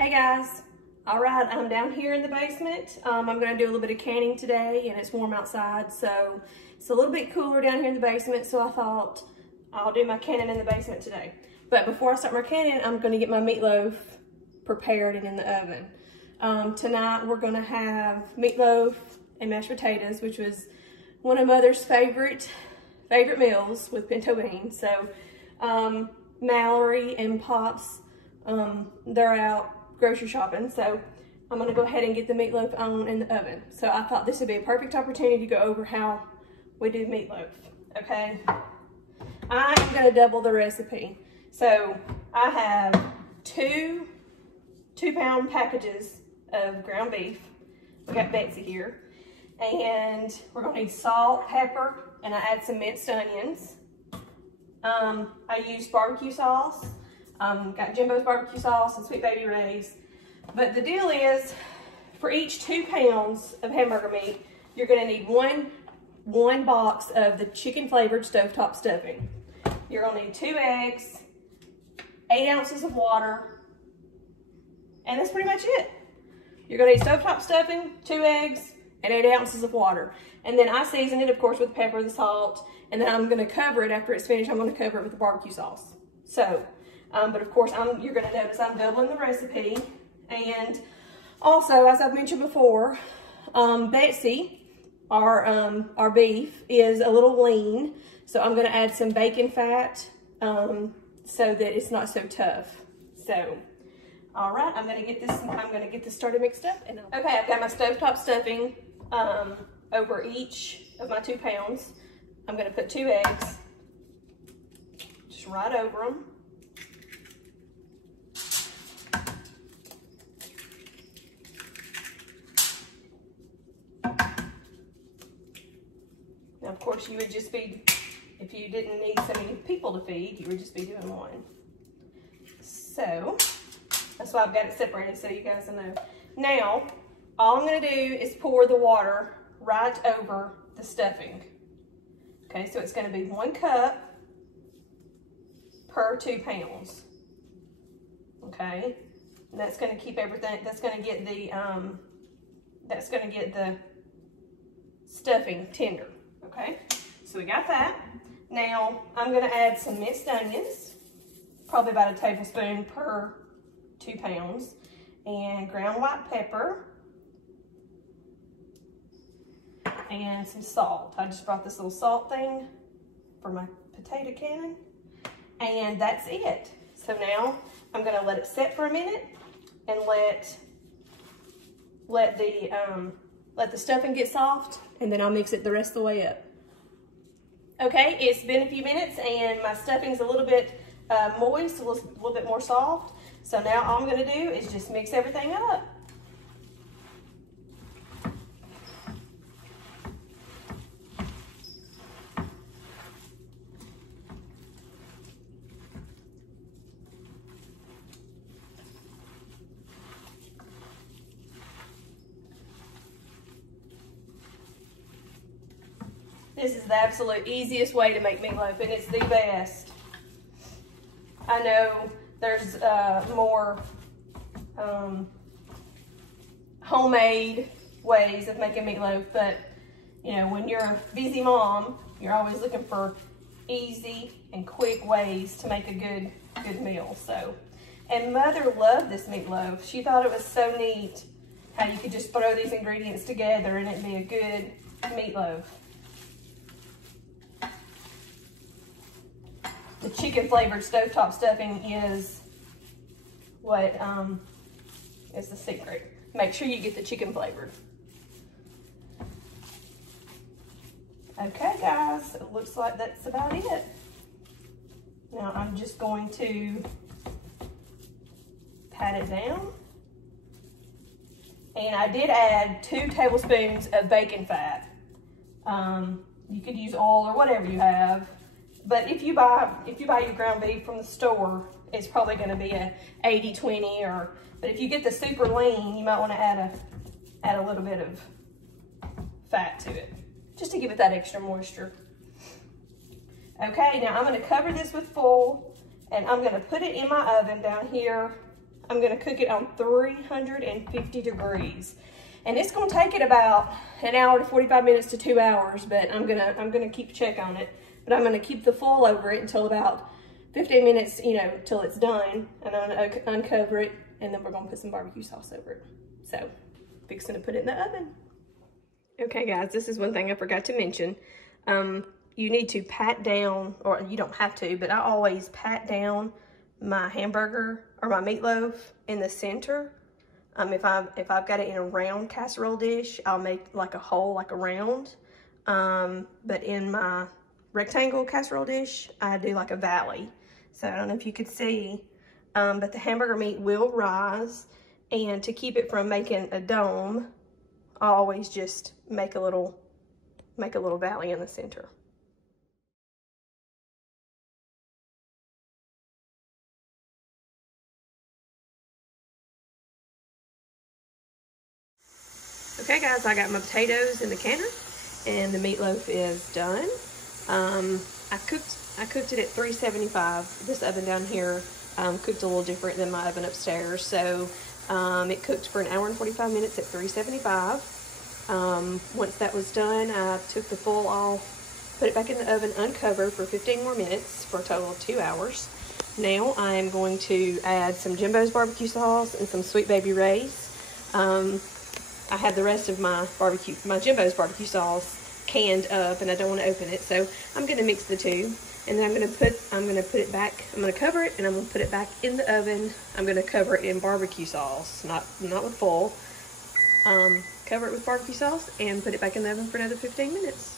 Hey guys, all right, I'm down here in the basement. I'm gonna do a little bit of canning today and it's warm outside, so it's a little bit cooler down here in the basement, so I thought I'll do my canning in the basement today. But before I start my canning, I'm gonna get my meatloaf prepared and in the oven. Tonight we're gonna have meatloaf and mashed potatoes, which was one of Mother's favorite meals with pinto beans. So Mallory and Pops, they're out grocery shopping, so I'm gonna go ahead and get the meatloaf on in the oven. So I thought this would be a perfect opportunity to go over how we do meatloaf, okay? I am gonna double the recipe. So I have two 2-pound packages of ground beef. We got Betsy here. And we're gonna need salt, pepper, and I add some minced onions. I use barbecue sauce. Got Jimbo's barbecue sauce and Sweet Baby Ray's. But the deal is, for each 2 pounds of hamburger meat, you're gonna need one box of the chicken flavored stovetop stuffing. You're gonna need 2 eggs, 8 ounces of water, and that's pretty much it. You're gonna need stovetop stuffing, 2 eggs, and 8 ounces of water. And then I season it, of course, with pepper, the salt, and then I'm gonna cover it after it's finished. I'm gonna cover it with the barbecue sauce. So, but of course, you're gonna notice I'm doubling the recipe. And also, as I've mentioned before, Betsy, our beef, is a little lean. So I'm gonna add some bacon fat so that it's not so tough. So, all right, I'm gonna get this started mixed up. And okay, I've got my stovetop stuffing over each of my 2 pounds. I'm gonna put 2 eggs, just right over them. Now, of course, you would just be, if you didn't need so many people to feed, you would just be doing 1. So, that's why I've got it separated so you guys know. Now, all I'm gonna do is pour the water right over the stuffing. Okay, so it's gonna be 1 cup per 2 pounds. Okay, and that's gonna keep everything, that's gonna get the stuffing tender. Okay, so we got that. Now, I'm gonna add some minced onions, probably about a tablespoon per 2 pounds, and ground white pepper, and some salt. I just brought this little salt thing for my potato canning, and that's it. So now I'm gonna let it set for a minute and let the stuffing get soft, and then I'll mix it the rest of the way up. Okay, it's been a few minutes and my stuffing's a little bit moist, a little bit more soft. So now all I'm gonna do is just mix everything up. This is the absolute easiest way to make meatloaf, and it's the best. I know there's more homemade ways of making meatloaf, but you know, when you're a busy mom, you're always looking for easy and quick ways to make a good meal. So, and Mother loved this meatloaf. She thought it was so neat how you could just throw these ingredients together and it'd be a good meatloaf. The chicken flavored stovetop stuffing is what is the secret. Make sure you get the chicken flavored. Okay guys, it looks like that's about it. Now I'm just going to pat it down. And I did add 2 tablespoons of bacon fat. You could use oil or whatever you have. But if you buy your ground beef from the store, it's probably going to be a 80-20, but if you get the super lean, you might want to add a little bit of fat to it, just to give it that extra moisture. Okay, now I'm going to cover this with foil, and I'm going to put it in my oven down here I'm gonna cook it on 350 degrees. And it's gonna take it about an hour to 45 minutes to 2 hours, but I'm gonna keep check on it. But I'm gonna keep the foil over it until about 15 minutes, you know, till it's done. And I'm gonna uncover it, and then we're gonna put some barbecue sauce over it. So, fixing to put it in the oven. Okay guys, this is one thing I forgot to mention. You need to pat down, or you don't have to, but I always pat down my hamburger or my meatloaf in the center. If I've got it in a round casserole dish, I'll make like a hole, like a round. But in my rectangle casserole dish, I do like a valley. So I don't know if you could see, but the hamburger meat will rise. And to keep it from making a dome, I always just make a little valley in the center. Okay guys, I got my potatoes in the canner and the meatloaf is done. I cooked it at 375. This oven down here cooked a little different than my oven upstairs. So it cooked for an hour and 45 minutes at 375. Once that was done, I took the foil off, put it back in the oven uncovered for 15 more minutes for a total of 2 hours. Now I'm going to add some Jimbo's barbecue sauce and some Sweet Baby Ray's. I have the rest of my Jimbo's barbecue sauce canned up, and I don't want to open it, so I'm going to mix the two. And then I'm going to put it back. I'm going to cover it, and I'm going to put it back in the oven. I'm going to cover it in barbecue sauce, not with foil. Cover it with barbecue sauce and put it back in the oven for another 15 minutes.